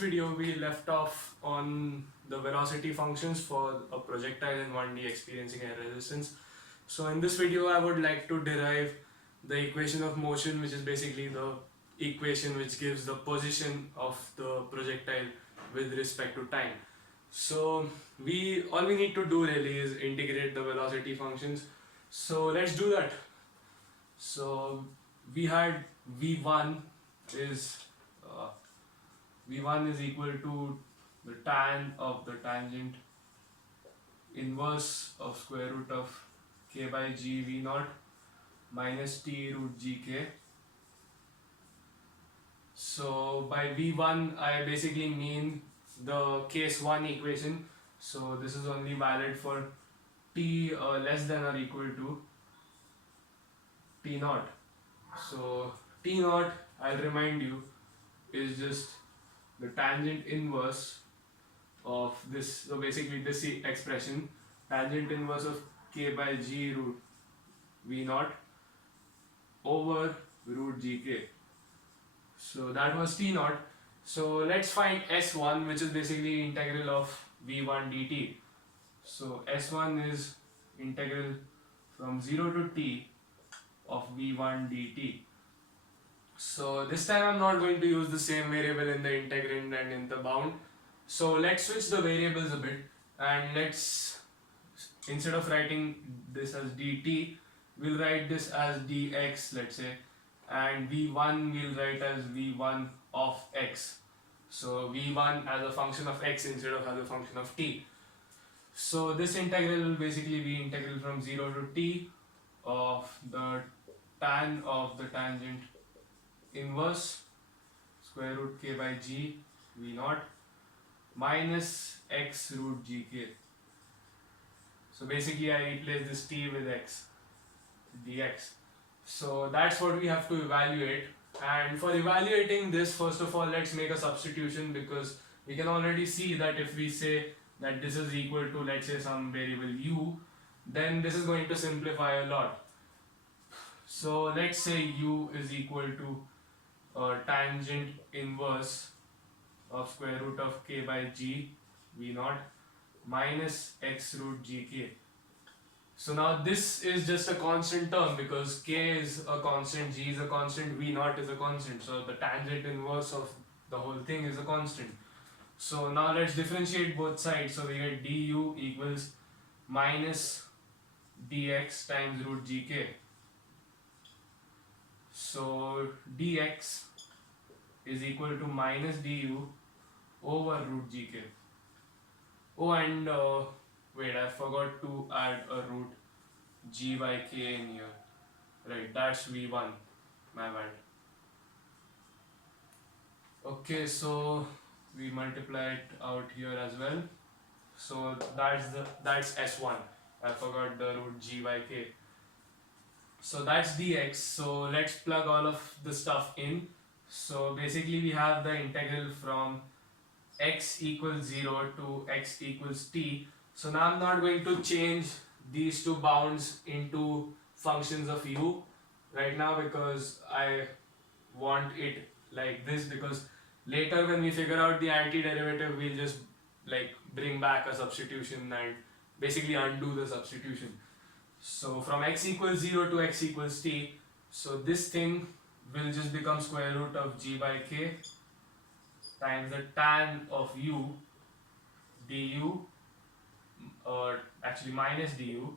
video we left off on the velocity functions for a projectile in 1D experiencing air resistance. So in this video I would like to derive the equation of motion, which is basically the equation which gives the position of the projectile with respect to time. So all we need to do really is integrate the velocity functions. So let's do that. So we had v1 is v1 is equal to the tan of the tangent inverse of square root of k by g v naught minus t root gk. So by v1 I basically mean the case 1 equation. So this is only valid for t less than or equal to t naught. So t naught, I'll remind you, is just the tangent inverse of this. So basically this expression, tangent inverse of k by g root v naught over root gk. So that was t naught. So let's find s1, which is basically integral of v1 dt. So s1 is integral from 0 to t of v1 dt. So this time I'm not going to use the same variable in the integrand and in the bound. So let's switch the variables a bit, and let's, instead of writing this as dt, we'll write this as dx, let's say, and v1 we'll write as v1 of x. So v1 as a function of x instead of as a function of t. So this integral will basically be integral from 0 to t of the tan of the tangent inverse square root k by g v naught minus x root gk. So basically I replace this t with x, dx. So that's what we have to evaluate, and for evaluating this, first of all let's make a substitution, because we can already see that if we say that this is equal to, let's say, some variable u, then this is going to simplify a lot. So let's say u is equal to tangent inverse of square root of k by g v naught minus x root gk. So now this is just a constant term because k is a constant, g is a constant, v naught is a constant. So the tangent inverse of the whole thing is a constant. So now let's differentiate both sides. So we get du equals minus dx times root gk. So dx is equal to minus du over root gk. Oh, and wait, I forgot to add a root g by k in here. Right, that's v1, my bad. Okay, so we multiply it out here as well. So that's s1. I forgot the root g by k. So that's dx. So let's plug all of the stuff in. So basically we have the integral from x equals 0 to x equals t. So now I'm not going to change these two bounds into functions of u right now, because I want it like this, because later when we figure out the antiderivative we'll just like bring back a substitution and basically undo the substitution. So from x equals 0 to x equals t, so this thing will just become square root of g by k times the tan of u du, or actually minus du,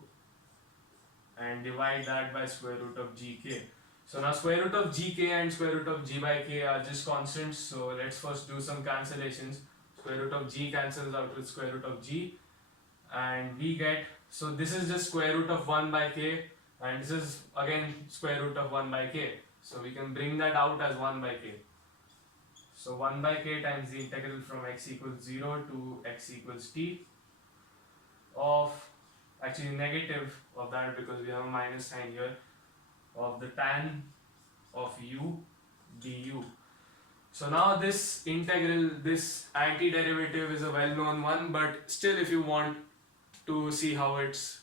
and divide that by square root of gk. So now square root of gk and square root of g by k are just constants, so let's first do some cancellations. Square root of g cancels out with square root of g, and we get, so this is just square root of 1 by k, and this is again square root of 1 by k. So we can bring that out as 1 by k. So 1 by k times the integral from x equals 0 to x equals t of, actually negative of that because we have a minus sign here, of the tan of u du. So now this integral, this antiderivative is a well-known one, but still if you want to see how it's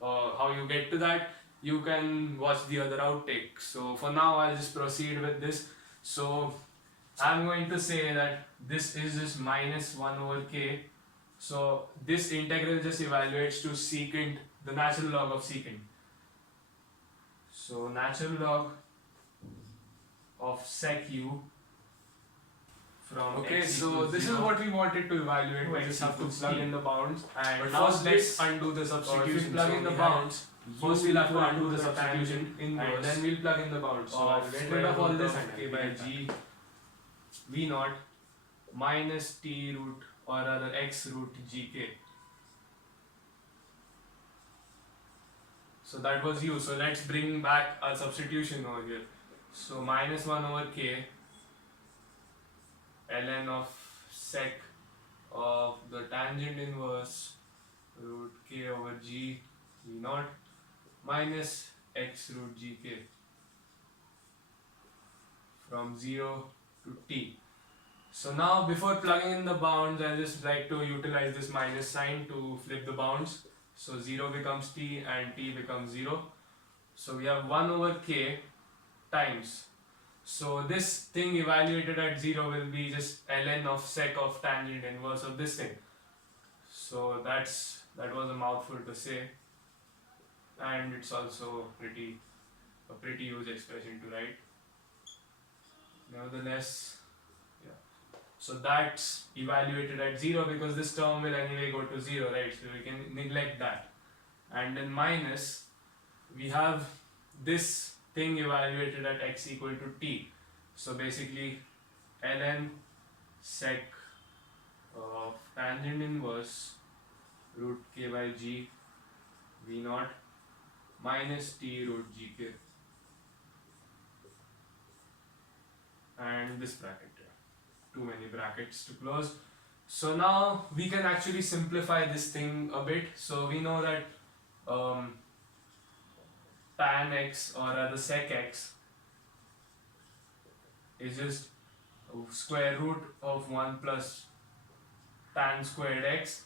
how you get to that, you can watch the other outtake. So for now I'll just proceed with this. So I'm going to say that this is just minus 1 over k. So this integral just evaluates to secant, the natural log of secant. So natural log of sec u from Okay, x so equals this is 0 what we wanted to evaluate. to We x just have to equals plug t. in the bounds. And But first now let's this- undo the If substitution. we plug So in the we have- bounds, First we'll have to equal undo the the substitution tangent inverse. and then we'll plug in the bounds. So I'll of get square rid of all root this of and k I'll by get it g v naught minus t root or rather x root gk. So that was u. So let's bring back our substitution over here. So minus 1 over k ln of sec of the tangent inverse root k over g v naught minus x root gk from 0 to t. So now before plugging in the bounds, I just like to utilize this minus sign to flip the bounds. So 0 becomes t and t becomes 0. So we have 1 over k times. So this thing evaluated at 0 will be just ln of sec of tangent inverse of this thing. So that was a mouthful to say, and it's also a pretty huge expression to write. Nevertheless, yeah. So that's evaluated at 0 because this term will anyway go to 0, right? So we can neglect that. And then minus, we have this thing evaluated at x equal to t. So basically, ln sec of tangent inverse root k by g v naught minus t root gk. And this bracket, too many brackets to close. So now we can actually simplify this thing a bit. So we know that tan x or rather sec x is just square root of 1 plus tan squared x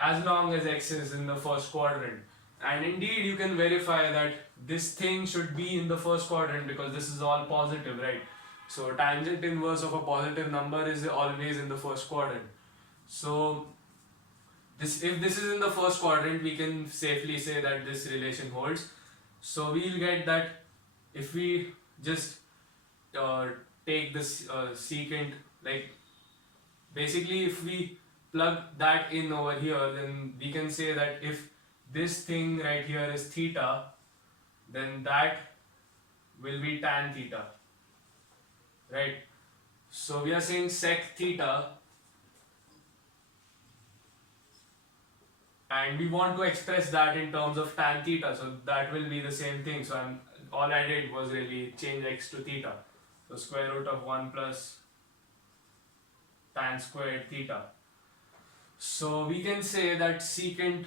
as long as x is in the first quadrant. And indeed you can verify that this thing should be in the first quadrant because this is all positive, right? So tangent inverse of a positive number is always in the first quadrant. So if this is in the first quadrant, we can safely say that this relation holds. So we'll get that if we just take this secant, like basically if we plug that in over here, then we can say that if this thing right here is theta, then that will be tan theta, right? So we are saying sec theta, and we want to express that in terms of tan theta, so that will be the same thing. So all I did was really change x to theta. So square root of 1 plus tan squared theta. So we can say that secant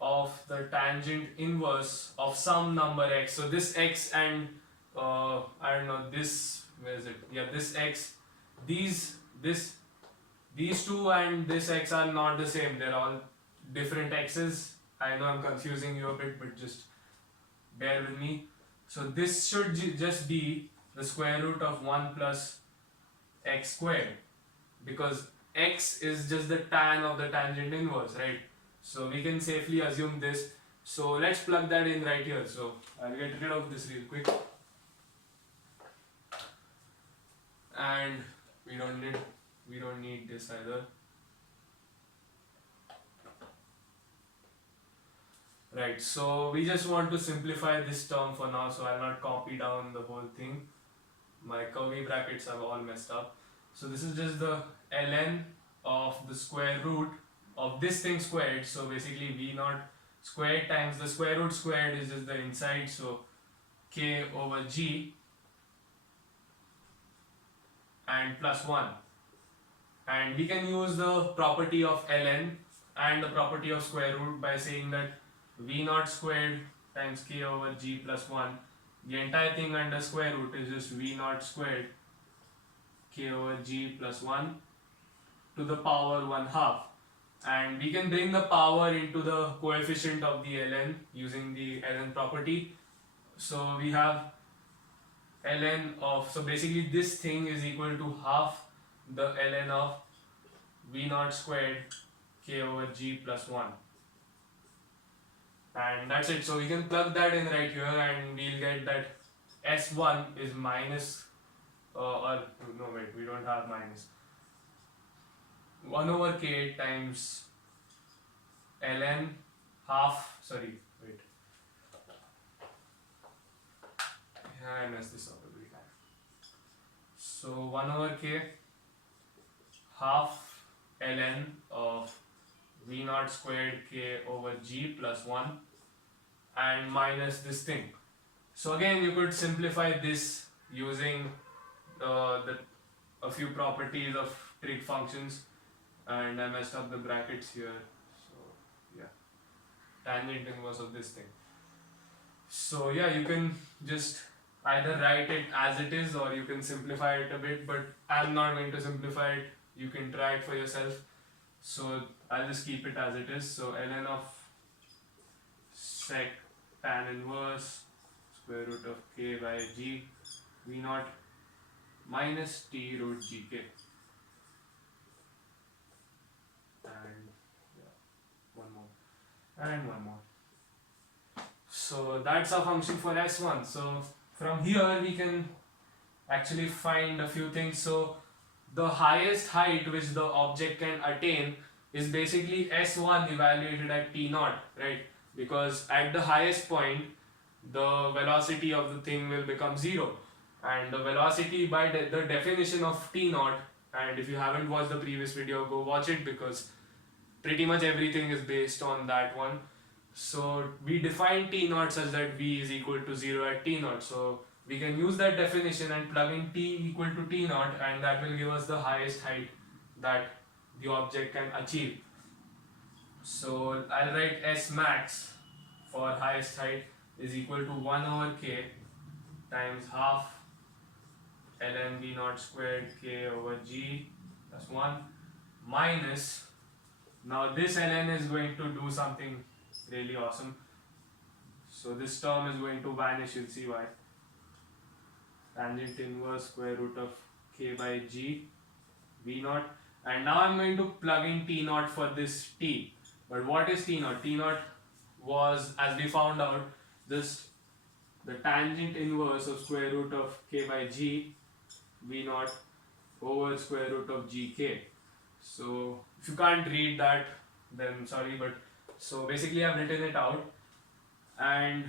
of the tangent inverse of some number x. So this x and I don't know, this, where is it? Yeah, this x, these two and this x are not the same. They're all different x's. I know I'm confusing you a bit, but just bear with me. So this should just be the square root of 1 plus x squared, because x is just the tan of the tangent inverse, right? So we can safely assume this. So let's plug that in right here. So I'll get rid of this real quick. And we don't need this either. Right, so we just want to simplify this term for now, so I'll not copy down the whole thing. My curly brackets are all messed up. So this is just the ln of the square root of this thing squared. So basically v naught squared times the square root squared is just the inside, so k over g and plus 1. And we can use the property of ln and the property of square root by saying that v naught squared times k over g plus 1, the entire thing under square root is just v naught squared k over g plus 1 to the power 1/2. And we can bring the power into the coefficient of the ln using the ln property. So we have ln of, so basically this thing is equal to half the ln of v naught squared k over g plus 1. And that's it. So we can plug that in right here and we'll get that S1 is minus, or no wait, we don't have minus, 1 over k times ln half, sorry, wait, I messed this up every time. So 1 over k half ln of v naught squared k over g plus 1 and minus this thing. So again you could simplify this using a few properties of trig functions, and I messed up the brackets here, so yeah, tangent inverse of this thing. So yeah, you can just either write it as it is or you can simplify it a bit, but I'm not going to simplify it, you can try it for yourself. So I'll just keep it as it is. So ln of sec tan inverse square root of k by g v naught minus t root gk. And yeah, one more and one more. So that's our function for S1. So from here we can actually find a few things. So the highest height which the object can attain is basically S1 evaluated at t naught, right? Because at the highest point the velocity of the thing will become 0, and the velocity by the definition of t naught, and if you haven't watched the previous video, go watch it because pretty much everything is based on that one. So we define t naught such that v is equal to 0 at t naught. So we can use that definition and plug in t equal to t naught, and that will give us the highest height that the object can achieve. So I'll write S max for highest height is equal to 1 over k times half ln v naught squared k over g plus 1 minus, now this ln is going to do something really awesome. So this term is going to vanish, you'll see why. Tangent inverse square root of k by g v naught, and now I'm going to plug in t naught for this t. But what is t naught? T naught was, as we found out, this the tangent inverse of square root of k by g v naught over square root of gk. So if you can't read that, then sorry, but so basically I've written it out, and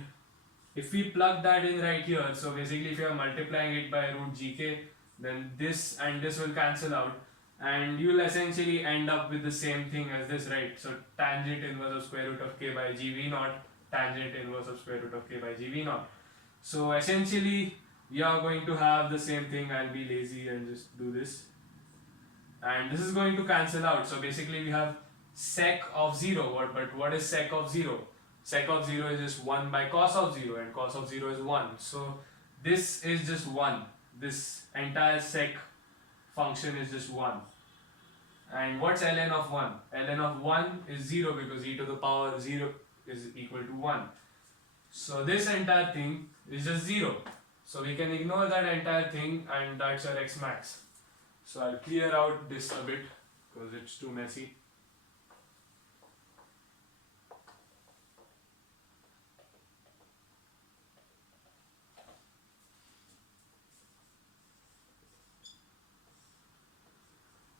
if we plug that in right here, so basically if you are multiplying it by root gk, then this and this will cancel out, and you will essentially end up with the same thing as this, right? So tangent inverse of square root of k by g v naught, tangent inverse of square root of k by g v naught. So essentially we are going to have the same thing. I'll be lazy and just do this, and this is going to cancel out. So basically we have sec of 0, but what is sec of 0? Sec of 0 is just 1 by cos of 0, and cos of 0 is 1. So this is just 1. This entire sec function is just 1. And what's ln of 1? Ln of 1 is 0 because e to the power 0 is equal to 1. So this entire thing is just 0. So we can ignore that entire thing, and that's our x max. So I'll clear out this a bit because it's too messy.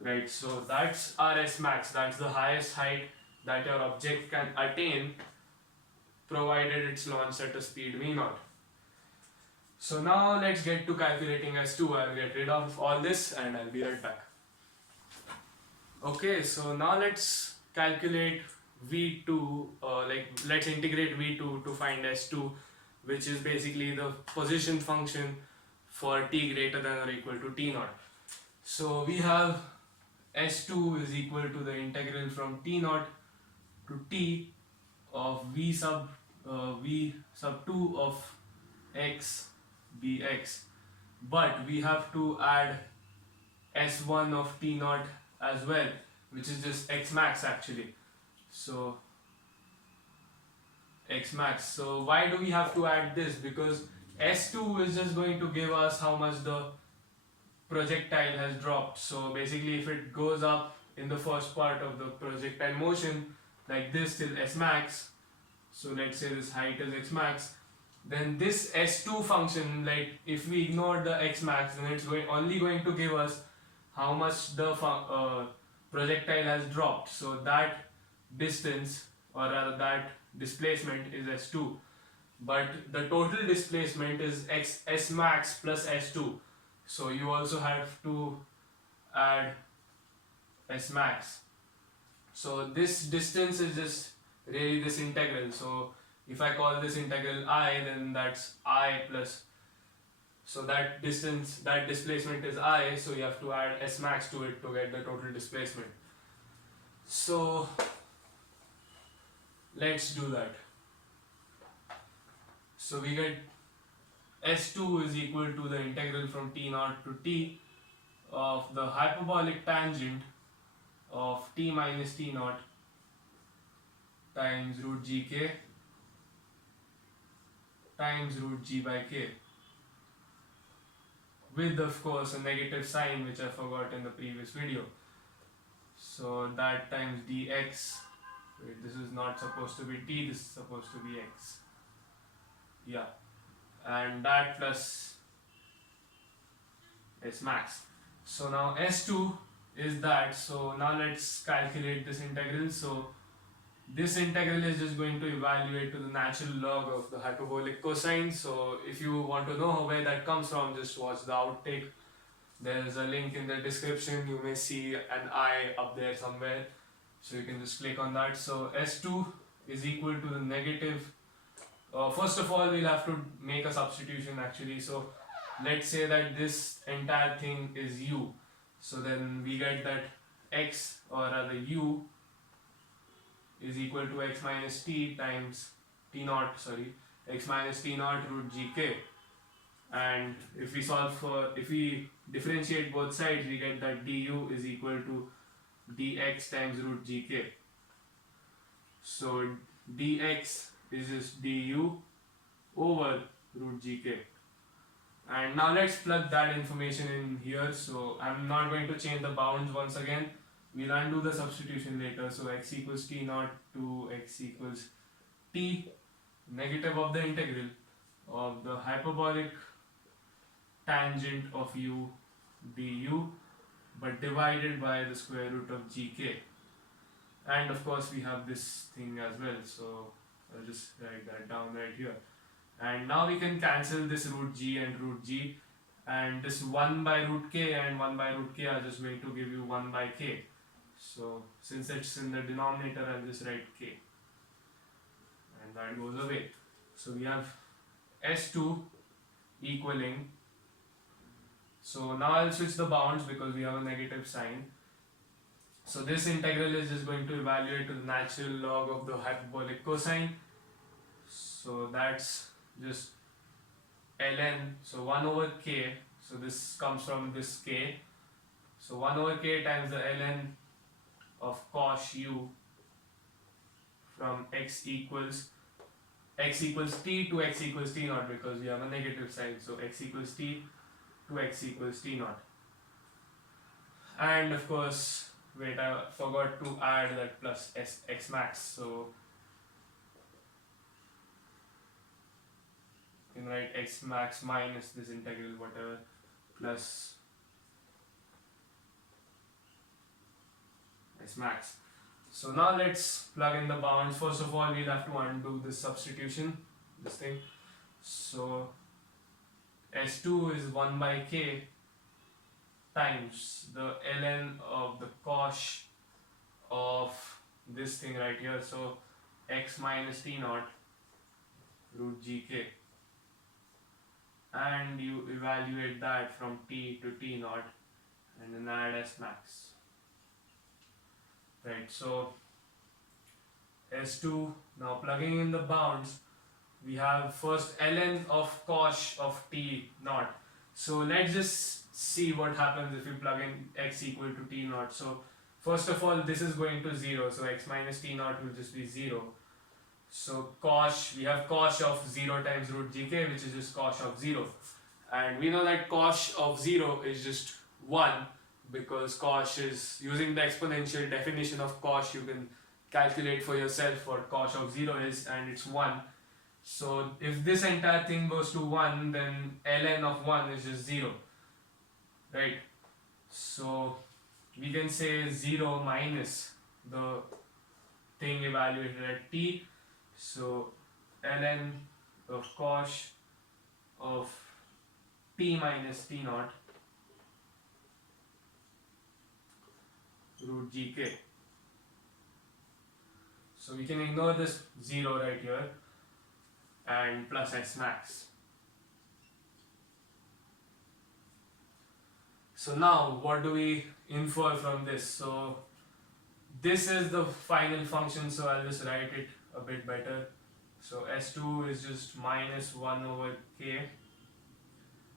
Right, so that's our S max, that's the highest height that your object can attain provided it's launched at a speed v0. So now let's get to calculating S2. I'll get rid of all this and I'll be right back. Okay, so now let's calculate V2, let's integrate V2 to find S2, which is basically the position function for t greater than or equal to t0. So we have S2 is equal to the integral from t0 to t of v sub 2 of x dx, but we have to add S1 of t0 as well, which is just x max actually. So x max. So why do we have to add this? Because S2 is just going to give us how much the projectile has dropped. So basically if it goes up in the first part of the projectile motion like this till S max, so let's say this height is X max, then this S2 function, like if we ignore the X max, then it's only going to give us how much the projectile has dropped. So that distance, or rather that displacement, is S2, but the total displacement is S max plus S2. So you also have to add S max. So this distance is just really this integral. So if I call this integral I, then that's I plus, so that distance, that displacement is I, so you have to add S max to it to get the total displacement. So let's do that. So we get S2 is equal to the integral from t0 to t of the hyperbolic tangent of t minus t0 times root gk times root g by k, with of course a negative sign which I forgot in the previous video. So that times dx, wait, this is not supposed to be t, this is supposed to be x, yeah, and that plus S max. So now S2 is that, so now let's calculate this integral. So this integral is just going to evaluate to the natural log of the hyperbolic cosine. So if you want to know where that comes from, just watch the outtake. There's a link in the description, you may see an I up there somewhere, so you can just click on that. So S2 is equal to the negative, first of all we'll have to make a substitution actually. So let's say that this entire thing is u, so then we get that x, or rather u, is equal to x minus t times t0, x minus t0 root gk, and if we solve for, if we differentiate both sides, we get that du is equal to dx times root gk. So dx is just du over root gk. And now let's plug that information in here. So I'm not going to change the bounds once again. We'll undo the substitution later. So x equals t0 to x equals t, negative of the integral of the hyperbolic tangent of u du, but divided by the square root of gk. And of course we have this thing as well, so I'll just write that down right here. And now we can cancel this root g and root g, and this 1 by root k and 1 by root k are just going to give you 1 by k. So since it's in the denominator, I'll just write k, and that goes away. So we have S2 equaling, so now I'll switch the bounds because we have a negative sign. So this integral is just going to evaluate to the natural log of the hyperbolic cosine. So that's just ln, so 1 over k, so this comes from this k, so 1 over k times the ln of cos u from x equals t to x equals t0, because we have a negative sign, so x equals t to x equals t0. And of course, wait, I forgot to add that plus x max, so you can write x max minus this integral whatever plus S max. So now let's plug in the bounds. First of all, we'll have to undo this substitution, this thing. So S2 is 1 by k times the ln of the cos of this thing right here, so x minus t0 root gk, and you evaluate that from t to t0 and then add S max. Right, so S2, now plugging in the bounds, we have first ln of cos of t0. So let's just see what happens if we plug in x equal to t0. So first of all, this is going to 0, so x minus t0 will just be 0. So cosh, we have cosh of 0 times root gk, which is just cosh of 0. And we know that cosh of 0 is just 1, because cosh is, using the exponential definition of cosh, you can calculate for yourself what cosh of 0 is, and it's 1. So if this entire thing goes to 1, then ln of 1 is just 0, right? So we can say 0 minus the thing evaluated at t, so ln of cosh of t minus t naught root gk. So we can ignore this 0 right here and plus s max. So now what do we infer from this? So this is the final function, so I'll just write it a bit better. So s2 is just minus 1 over k,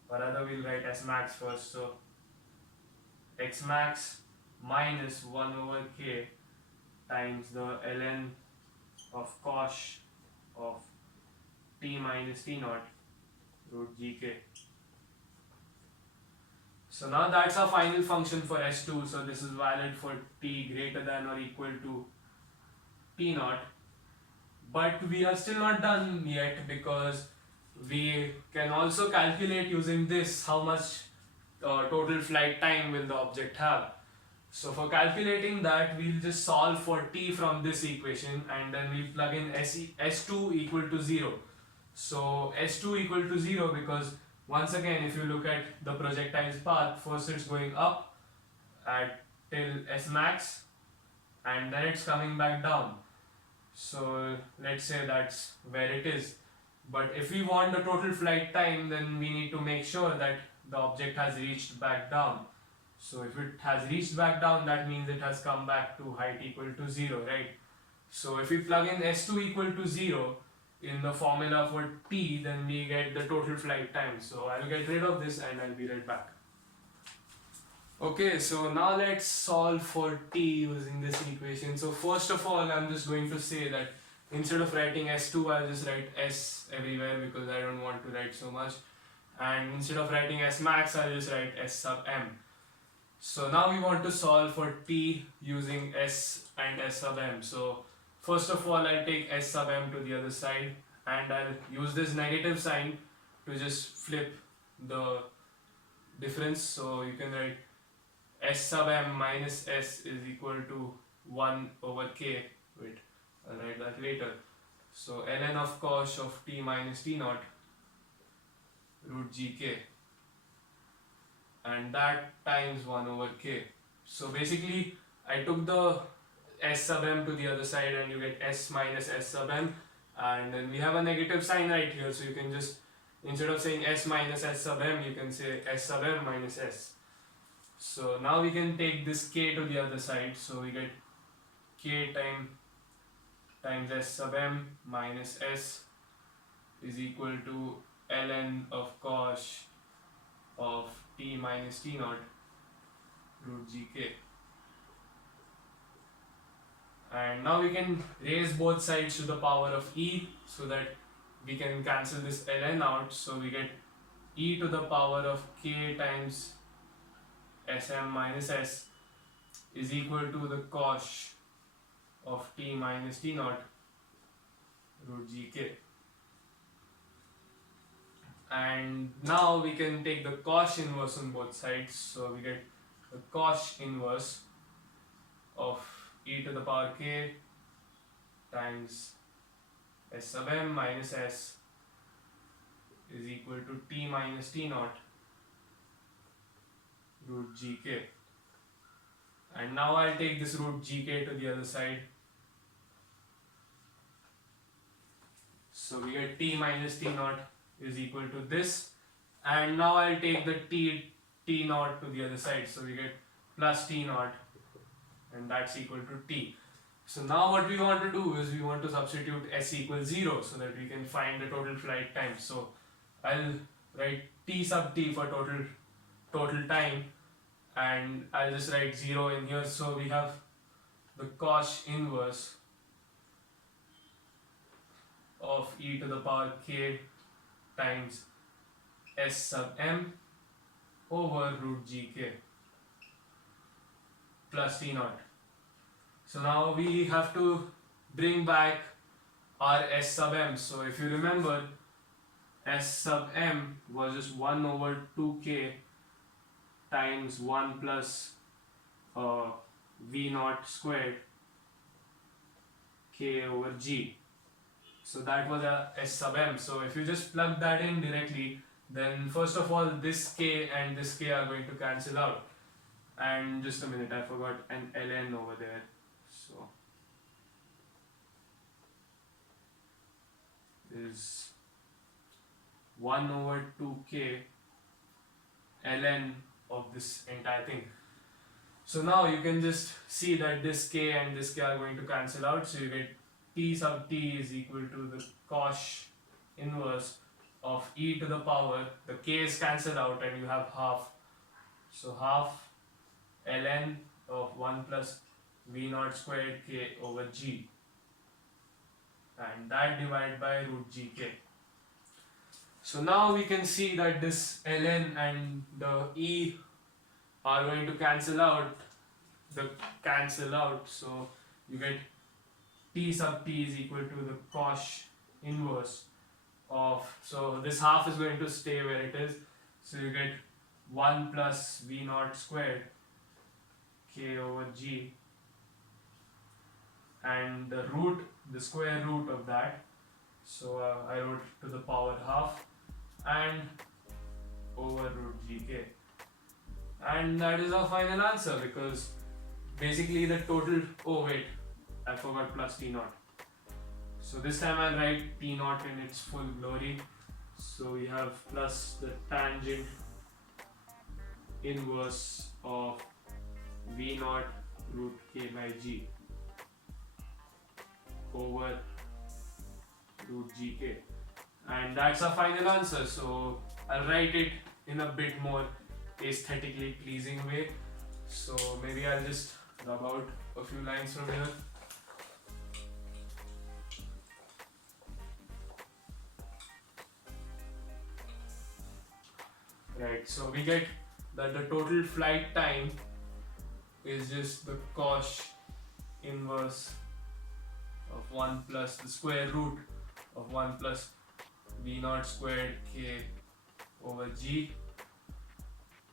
or rather we'll write s max first. So x max minus 1 over k times the ln of cosh of t minus t naught root gk. So now that's our final function for s2, so this is valid for t greater than or equal to t naught. But we are still not done yet, because we can also calculate using this how much total flight time will the object have. So for calculating that, we'll just solve for t from this equation, and then we'll plug in s2 equal to 0. So s2 equal to 0 because once again, if you look at the projectile's path, first it's going up at till s max, and then it's coming back down. So let's say that's where it is. But if we want the total flight time, then we need to make sure that the object has reached back down. So if it has reached back down, that means it has come back to height equal to 0, right? So if we plug in s2 equal to 0 in the formula for t, then we get the total flight time. So I'll get rid of this and I'll be right back. Okay, so now let's solve for t using this equation. So first of all, I'm just going to say that instead of writing s2, I'll just write s everywhere because I don't want to write so much. And instead of writing s max, I'll just write s sub m. So now we want to solve for t using s and s sub m. So first of all, I'll take s sub m to the other side, and I'll use this negative sign to just flip the difference. So you can write s sub m minus s is equal to 1 over k. Wait, I'll write that later. So ln of cosh of t minus t naught root gk, and that times 1 over k. So basically I took the s sub m to the other side, and you get s minus s sub m, and then we have a negative sign right here, so you can just, instead of saying s minus s sub m, you can say s sub m minus s. So now we can take this k to the other side, so we get k times s sub m minus s is equal to ln of cosh of t minus t naught root gk. And now we can raise both sides to the power of e, so that we can cancel this ln out. So we get e to the power of k times sm minus s is equal to the cosh of t minus t naught root gk. And now we can take the cosh inverse on both sides, so we get the cosh inverse of e to the power k times s sub m minus s is equal to t minus t naught root gk. And now I'll take this root gk to the other side, so we get t minus t naught is equal to this, and now I'll take the t naught to the other side, so we get plus t naught, and that's equal to t. So now what we want to do is we want to substitute s equals 0 so that we can find the total flight time. So I'll write t sub t for total time, and I'll just write 0 in here, so we have the cosh inverse of e to the power k times s sub m over root gk plus t naught. So now we have to bring back our s sub m. So if you remember, s sub m was just 1 over 2k times 1 plus v naught squared k over g. So that was a s sub m. So if you just plug that in directly, then first of all this k and this k are going to cancel out. And just a minute, I forgot an ln over there. So is 1 over 2k ln of this entire thing. So now you can just see that this k and this k are going to cancel out. So you get t sub t is equal to the cosh inverse of e to the power, the k's cancel out and you have half. So half ln of 1 plus v naught squared k over g, and that divided by root gk. So now we can see that this ln and the e are going to cancel out, so you get t sub t is equal to the cosh inverse of, so this half is going to stay where it is, so you get 1 plus v naught squared k over g, and the square root of that, so I wrote to the power half and over root gk, and that is our final answer, because basically the total, oh wait, I forgot plus t naught. So this time I'll write t naught in its full glory. So we have plus the tangent inverse of v naught root k by g over root gk, and that's our final answer. So I'll write it in a bit more aesthetically pleasing way. So maybe I'll just rub out a few lines from here. Right, so we get that the total flight time is just the cosh inverse of 1 plus the square root of 1 plus v naught squared k over g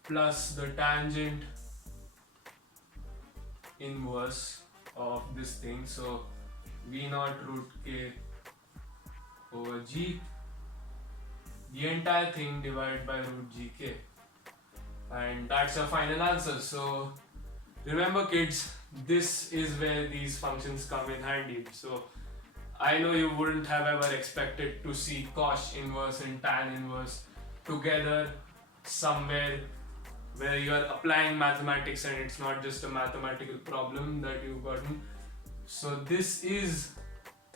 plus the tangent inverse of this thing, so v naught root k over g, the entire thing divided by root gk, and that's your final answer. So remember kids, this is where these functions come in handy. So I know you wouldn't have ever expected to see cosh inverse and tan inverse together somewhere where you are applying mathematics and it's not just a mathematical problem that you've gotten. So this is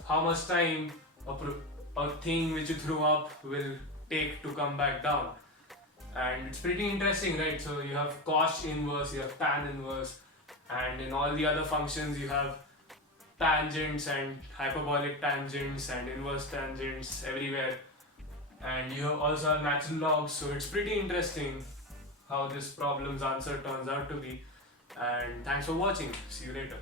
how much time a thing which you threw up will take to come back down, and it's pretty interesting, right? So you have cosh inverse, you have tan inverse, and in all the other functions you have tangents and hyperbolic tangents and inverse tangents everywhere, and you also have natural logs. So it's pretty interesting how this problem's answer turns out to be. And thanks for watching. See you later.